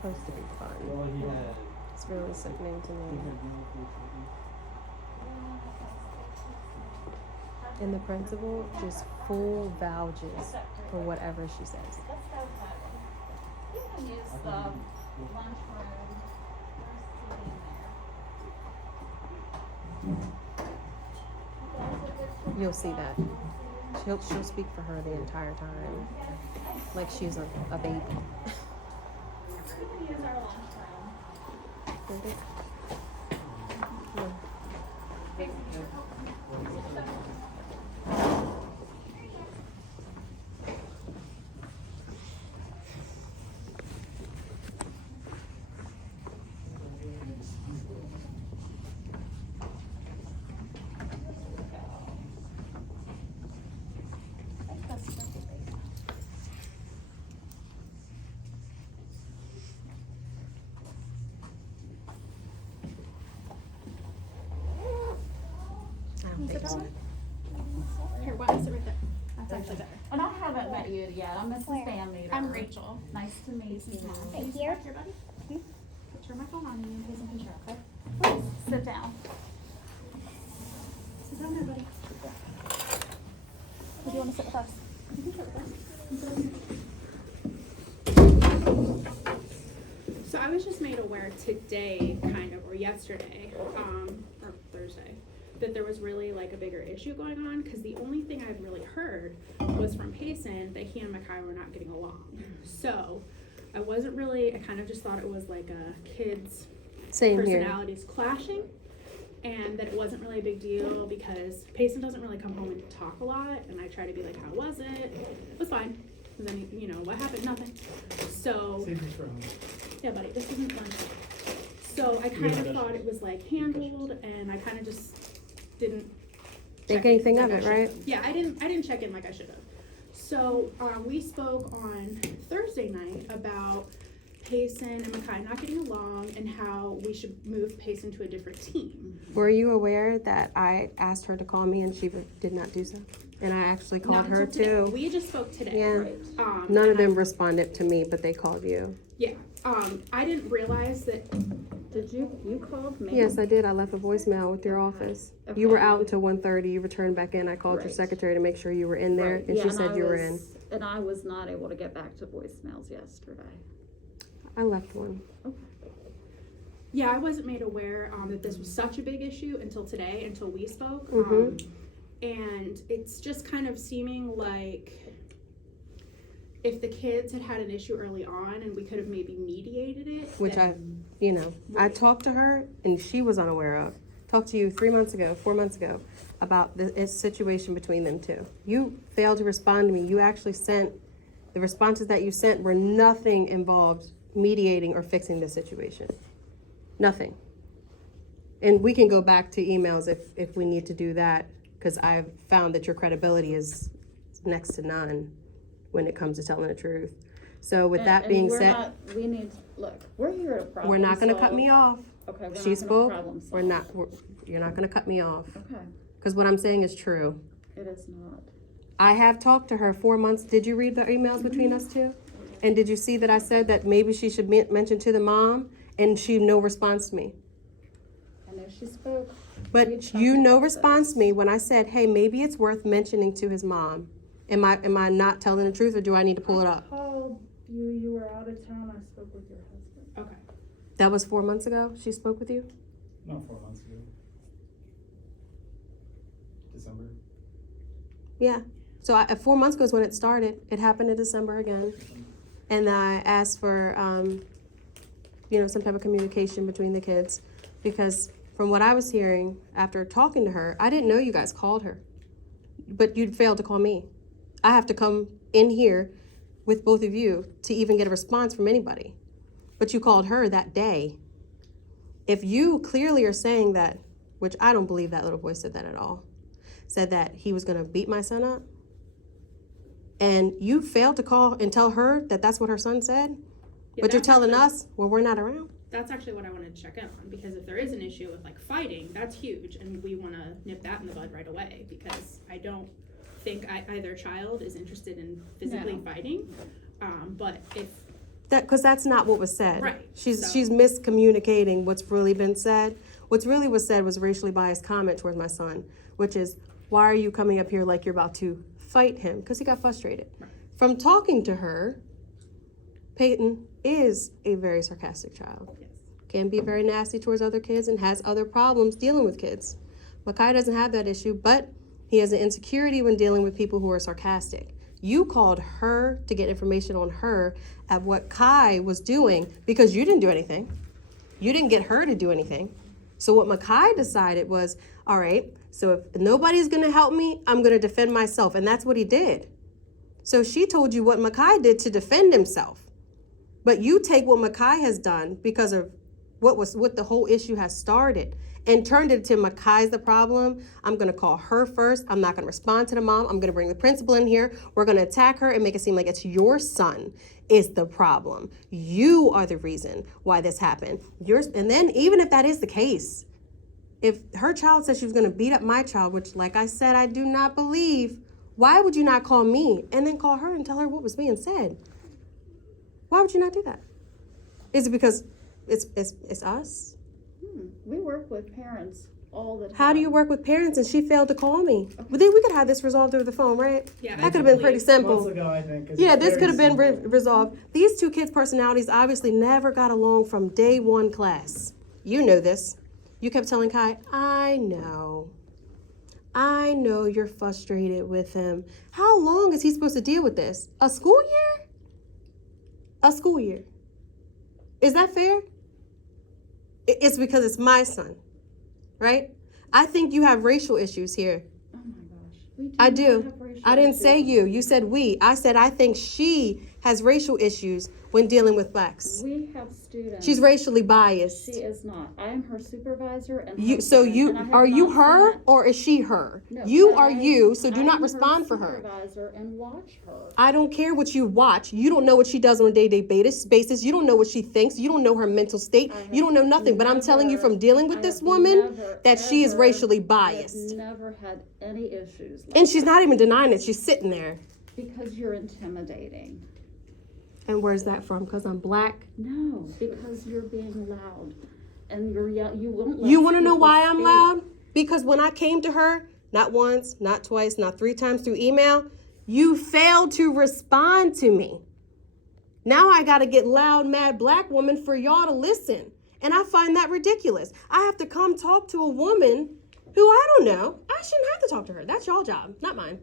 Supposed to be fun. It's really sickening to me. And the principal just full vouches for whatever she says. You can use the lunchroom. You'll see that. She'll speak for her the entire time, like she's a baby. You can use our lunchroom. I don't think so. Here, why don't I sit right there? That's actually better. And I haven't met you yet. I'm Mrs. Van Meter. I'm Rachel. Nice to meet you. Thank you. Here, buddy. Turn my phone on and you take some picture, okay? Please sit down. Sit down there, buddy. Or do you want to sit with us? You can sit with us. So I was just made aware today, kind of, or yesterday, or Thursday, that there was really like a bigger issue going on, because the only thing I've really heard was from Payson that he and Makai were not getting along. So I wasn't really, I kind of just thought it was like a kid's Same here. personalities clashing, and that it wasn't really a big deal because Payson doesn't really come home and talk a lot, and I try to be like, how was it? It was fine. And then, you know, what happened? Nothing. So, yeah, buddy, this isn't fun. So I kind of thought it was like handled, and I kind of just didn't Think check in anything like of I it, should right? have. Yeah, I didn't check in like I should have. So we spoke on Thursday night about Payson and Makai not getting along and how we should move Payson to a different team. Were you aware that I asked her to call me and she did not do so? And I actually called Not her until today. too. We just spoke today. Yeah. Right. None of and them responded to me, but they called you. Yeah. I didn't realize that. Did you called me? Yes, I did. I left a voicemail with your office. Okay. You were out until 1:30. You returned back in. I called your Right. secretary to make sure you were in there, Right. and Yeah, she said you were in. And I was not able to get back to voicemails yesterday. I left one. Yeah, I wasn't made aware that this was such a big issue until today, until we spoke. Mhm. And it's just kind of seeming like if the kids had had an issue early on and we could have maybe mediated it. Which I talked to her and she was unaware of. Talked to you 3 months ago, 4 months ago about the situation between them two. You failed to respond to me. You actually sent, the responses that you sent were nothing involved mediating or fixing the situation. Nothing. And we can go back to emails if we need to do that, because I've found that your credibility is next to none when it comes to telling the truth. So with that being said, We're here to problem we're not gonna cut solve. me off. Okay, we're She not gonna spoke, problem solve. you're not gonna cut me off. Okay, Because what I'm saying is true. it is not. I have talked to her 4 months. Did you read the emails between us two? And did you see that I said that maybe she should mention to the mom, and she no response to me? I know she spoke. We But talked you no about response this. to me when I said, hey, maybe it's worth mentioning to his mom. Am I not telling the truth, or do I need to pull it up? Called you. You were out of town. I spoke with your husband. Okay. That was 4 months ago. She spoke with you? Not 4 months ago. December. Yeah. So 4 months ago is when it started. It happened in December again. And I asked for, some type of communication between the kids. Because from what I was hearing after talking to her, I didn't know you guys called her. But you'd failed to call me. I have to come in here with both of you to even get a response from anybody. But you called her that day. If you clearly are saying that, which I don't believe that little boy said that at all, said that he was going to beat my son up, and you failed to call and tell her that that's what her son said, Yeah, but you're that's telling actually- us, well, we're not around. That's actually what I wanted to check in on, because if there is an issue with like fighting, that's huge, and we want to nip that in the bud right away, because I don't think either child is interested in physically No. fighting. But if Because that's not what was said. Right, She's so- she's miscommunicating what's really been said. What's really was said was a racially biased comment towards my son, which is, why are you coming up here like you're about to fight him? Because he got frustrated. Right. From talking to her, Peyton is a very sarcastic child. Yes. Can be very nasty towards other kids and has other problems dealing with kids. Makai doesn't have that issue, but he has an insecurity when dealing with people who are sarcastic. You called her to get information on her at what Kai was doing because you didn't do anything. You didn't get her to do anything. So what Makai decided was, all right, so if nobody's going to help me, I'm going to defend myself. And that's what he did. So she told you what Makai did to defend himself. But you take what Makai has done because of what the whole issue has started and turned it to Makai's the problem. I'm going to call her first. I'm not going to respond to the mom. I'm going to bring the principal in here. We're going to attack her and make it seem like it's your son is the problem. You are the reason why this happened. And then even if that is the case, if her child said she was going to beat up my child, which like I said, I do not believe, why would you not call me and then call her and tell her what was being said? Why would you not do that? Is it because it's us? We work with parents all the time. How do you work with parents and she failed to call me? But then we could have this resolved over the phone, right? Yeah, That could have been pretty Months simple. ago, I think. Yeah, this could have been resolved. These two kids' personalities obviously never got along from day one class. You know this. You kept telling Kai, I know you're frustrated with him. How long is he supposed to deal with this? A school year? A school year. Is that fair? It's because it's my son, right? I think you have racial issues here. Oh my gosh. We I not do. have racial I didn't say issues. you. You said we. I said I think she has racial issues when dealing with blacks. We have students. She's racially biased. She is not. I am her supervisor and So husband, and I have are you not her seen it. or is she her? No, You but are you, so do I not am respond for her. Supervisor and watch her. I don't care what you watch. You don't know what she does on a day-to-day basis. You don't know what she thinks. You don't know her mental state. You don't know nothing. But I'm telling you from dealing with I this have woman never, that she is ever- racially I have biased. never had any issues. Like And she's not even denying it. She's sitting there. because you're intimidating. And where's that from? Because I'm black? No, because you're being loud, and you won't. Let You want to know people why I'm speak. loud? Because when I came to her, not once, not twice, not 3 times through email, you failed to respond to me. Now I got to get loud, mad black woman for y'all to listen. And I find that ridiculous. I have to come talk to a woman who I don't know. I shouldn't have to talk to her. That's y'all job, not mine.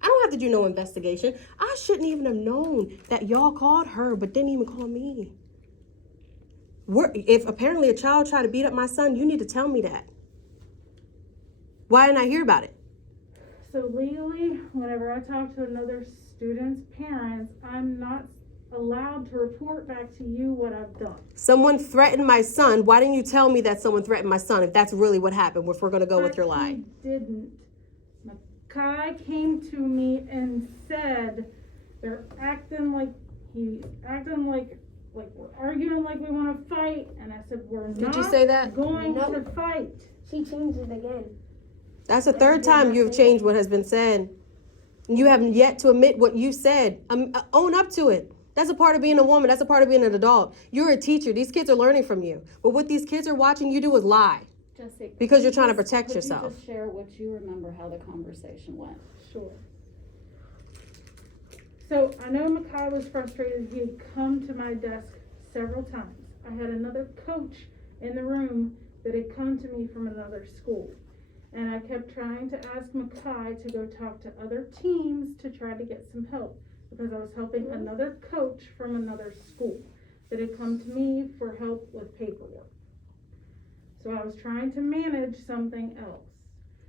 I don't have to do no investigation. I shouldn't even have known that y'all called her, but didn't even call me. If apparently a child tried to beat up my son, you need to tell me that. Why didn't I hear about it? So legally, whenever I talk to another student's parents, I'm not allowed to report back to you what I've done. Someone threatened my son. Why didn't you tell me that someone threatened my son if that's really what happened, if we're going to go with your lie? He didn't. Kai came to me and said they're acting like we're arguing like we want to fight, and I said we're not you say that? going No. to fight. She changed it again. That's the third time you've changed what has been said. You haven't yet to admit what you said. Own up to it. That's a part of being a woman. That's a part of being an adult. You're a teacher. These kids are learning from you. But what these kids are watching you do is lie. Jesse, Because you're trying to protect could yourself. you just share what you remember how the conversation went? Sure. So I know Makai was frustrated. He had come to my desk several times. I had another coach in the room that had come to me from another school. And I kept trying to ask Makai to go talk to other teams to try to get some help, because I was helping another coach from another school that had come to me for help with paperwork. So I was trying to manage something else.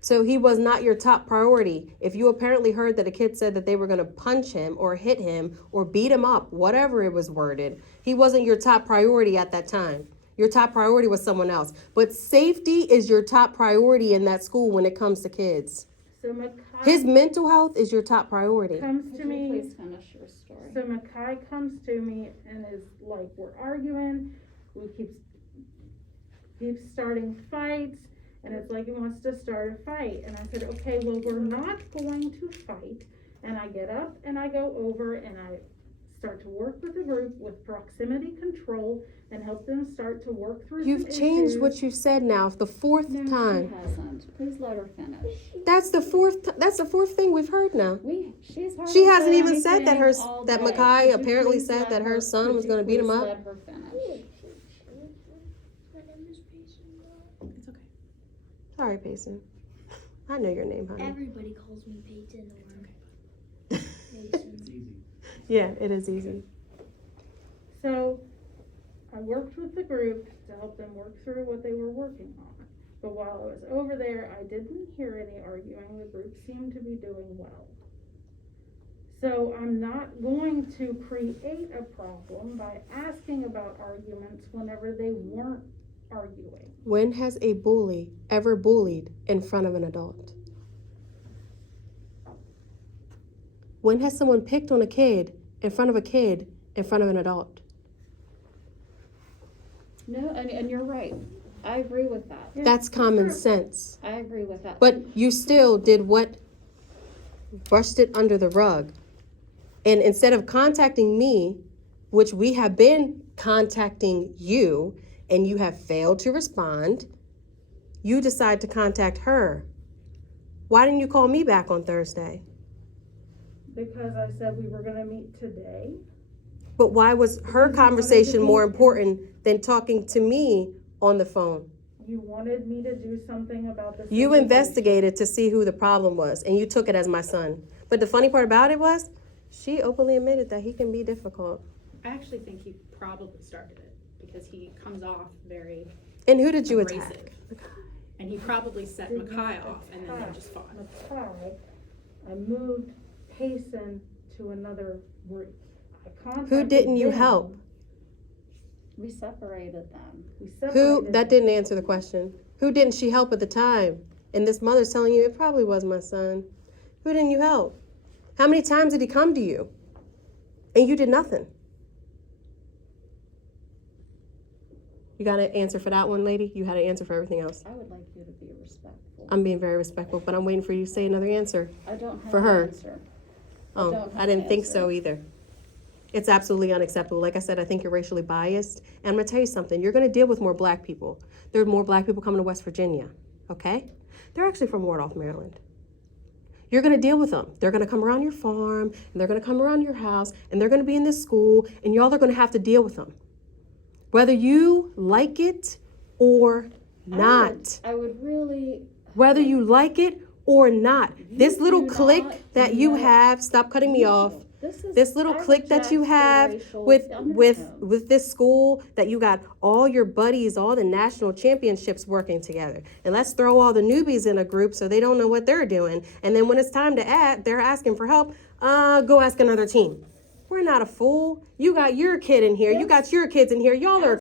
So he was not your top priority. If you apparently heard that a kid said that they were going to punch him or hit him or beat him up, whatever it was worded, he wasn't your top priority at that time. Your top priority was someone else. But safety is your top priority in that school when it comes to kids. So Makai His mental health is your top priority. comes Could to you me. please finish your story? So Makai comes to me and is like, we're arguing, we keep starting fights, and it's like he wants to start a fight. And I said, okay, well, we're not going to fight. And I get up and I go over and I start to work with a group with proximity control and help them start to work through You've some changed issues. what you said now, the fourth No, time. she hasn't. Please let her finish. That's the fourth thing we've heard now. She's hardly She hasn't said even said that anything all that day. Makai Could you apparently please said let that her son could was you gonna beat him please up. Let her finish. It's okay. Sorry, Payson. I know your name, honey. Everybody calls me Peyton or Mason. It's easy. Yeah, it is easy. So I worked with the group to help them work through what they were working on. But while I was over there, I didn't hear any arguing. The group seemed to be doing well. So I'm not going to create a problem by asking about arguments whenever they weren't arguing. When has a bully ever bullied in front of an adult? When has someone picked on a kid in front of a kid in front of an adult? No, and you're right. I agree with that. Yeah, That's common true. sense. I agree with that. But you still did what? Brushed it under the rug. And instead of contacting me, which we have been contacting you, and you have failed to respond, you decide to contact her. Why didn't you call me back on Thursday? Because I said we were gonna meet today. But why was her conversation more important than talking to me on the phone? You wanted me to do something about the You situation. investigated to see who the problem was, and you took it as my son. But the funny part about it was, she openly admitted that he can be difficult. I actually think he probably started it because he comes off very And who did you abrasive. attack? And he probably set Did Makai not off and then they attack just fought. Makai. I moved Payson to another group. I Who contacted didn't you them. help? We separated them. We Who, separated that them. didn't answer the question. Who didn't she help at the time? And this mother's telling you it probably was my son. Who didn't you help? How many times did he come to you? And you did nothing. You got an answer for that one, lady? You had an answer for everything else. I would like you to be respectful. I'm being very respectful, but I'm waiting for you to say another answer. I don't have for an her. answer. Oh, don't have I didn't an think answer. so either. It's absolutely unacceptable. Like I said, I think you're racially biased. And I'm going to tell you something. You're going to deal with more black people. There are more black people coming to West Virginia, okay? They're actually from Wardolph, Maryland. You're going to deal with them. They're going to come around your farm, and they're going to come around your house, and they're going to be in this school, and y'all are going to have to deal with them. Whether you like it or not. I would really. Whether you like it or not. This You little do clique not that you know- have, stop cutting me off. This little I clique that you reject the have racial with undertones. this school, that you got all your buddies, all the national championships working together. And let's throw all the newbies in a group so they don't know what they're doing. And then when it's time to act, they're asking for help. Go ask another team. We're not a fool. You got your kid in here. You got your kids in here. Y'all are